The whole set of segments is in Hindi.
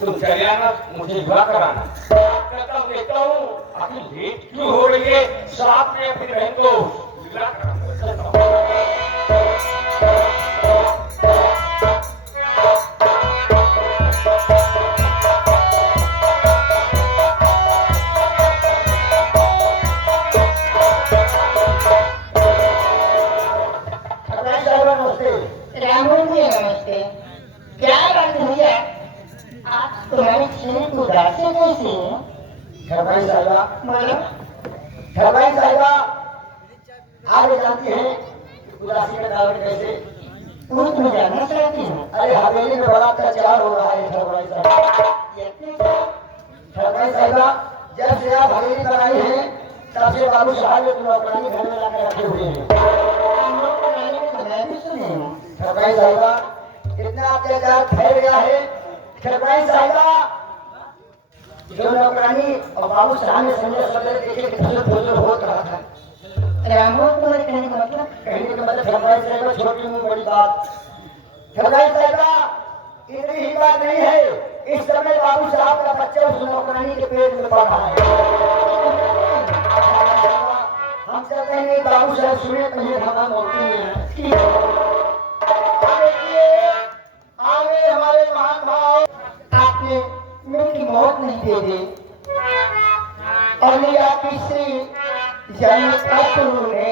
तुम चले आना, मुझे विवाह कराना। कहता हूँ देखता हूँ आखिर लेट क्यों हो रही है, साथ में अपनी बहन को विवाह कराना चलता हूँ। क्या बात भैया, आज तुम्हारी चीज उदासी कैसी है? ठरवाई साहिबा, बोलो। ठरवाई साहिबा, आप जानती हैं उदासी का कारण कैसे? वो तुम जानना चाहती हो? अरे हवेली में बड़ा अत्याचार हो रहा है ठरवाई साहिबा। ठरवाई साहिबा, जब से आप हवेली पर आई हैं तब से बाबू साहब ने नौकरानी घर में लाकर रखे हुए हैं। ठरवाई साहिबा, इतना अत्याचार फैल गया है। ठरवाई साहिबा, जो नौकरानी और बाबू साहब ने संजय सदर देखे कि हो रहा था। रामो तुम्हारे कहने का मतलब? कहने का मतलब ठरवाई साहिबा, छोटी मुंह बड़ी बात। ठरवाई साहिबा, इतनी ही बात नहीं है, इस समय बाबू साहब का बच्चा उस नौकरानी के पेट में पड़ रहा है। हम चाहते हैं कि बाबू साहब सुने तो ये हमारा मौकी है। आगे हमारे महान भाव, आपने मेरी मौत नहीं दे दी और मेरी आपकी श्री जन्म तूने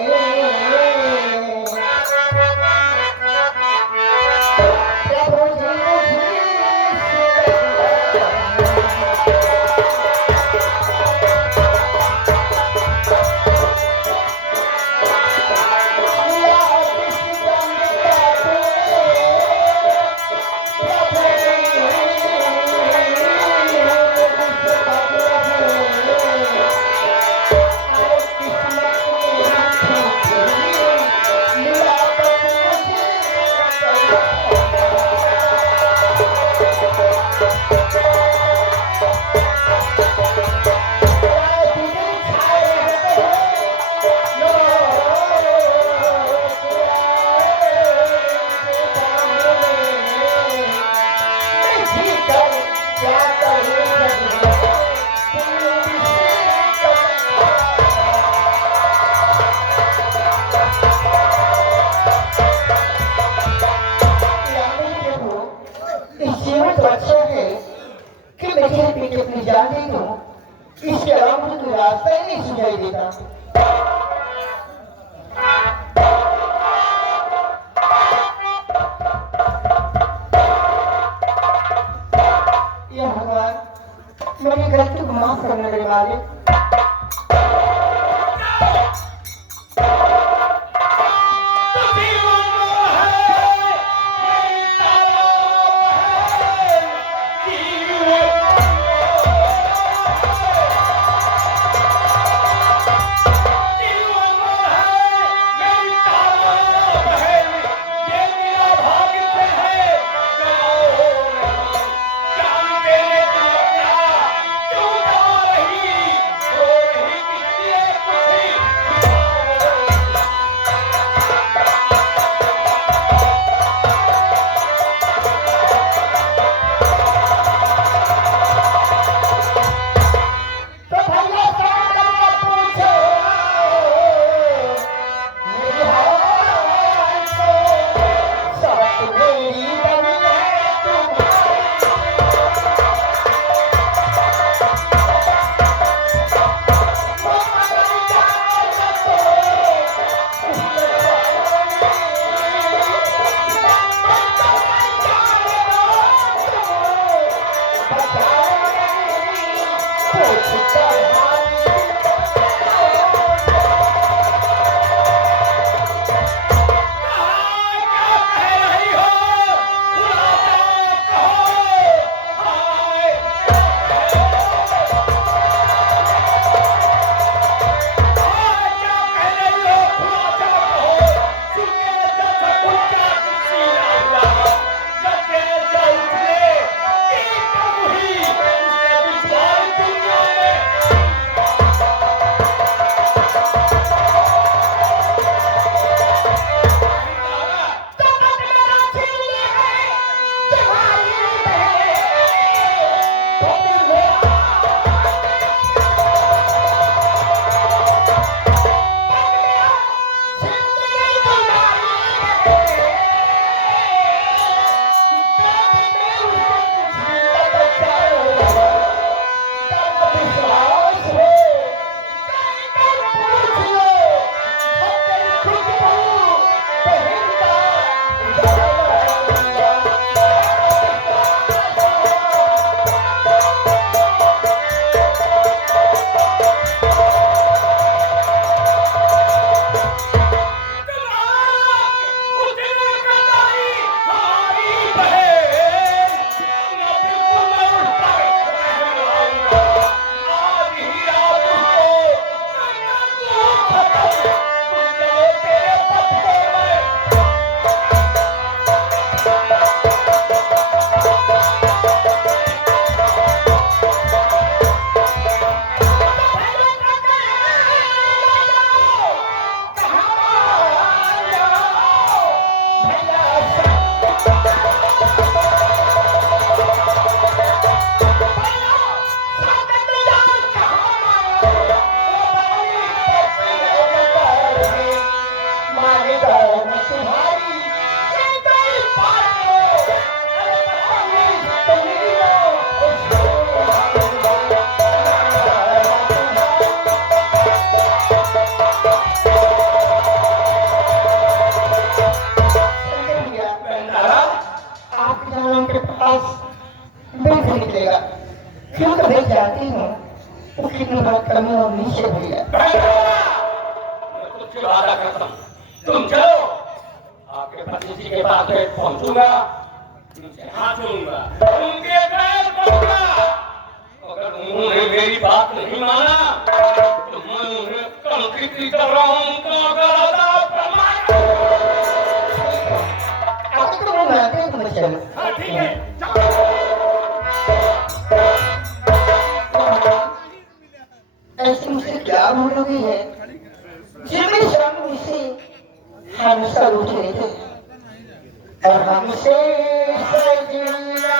वादा करता हूँ, तुम चलो, आपके पति जी के पास में पहुंचूंगा, तुमसे हाथ जोड़ूंगा, उनके पैर पकड़ूंगा। अगर उन्होंने मेरी बात नहीं माना तो मैं उन्हें कंकड़ी की तरह उनका गला प्रमाण। अब तो मैं मानते हैं तुम्हें चलो। हाँ ठीक है, ऐसे मुझसे क्या भूल हो गई है जो मेरे स्वामी मुझसे हमेशा रूठे रहते और हमसे सजना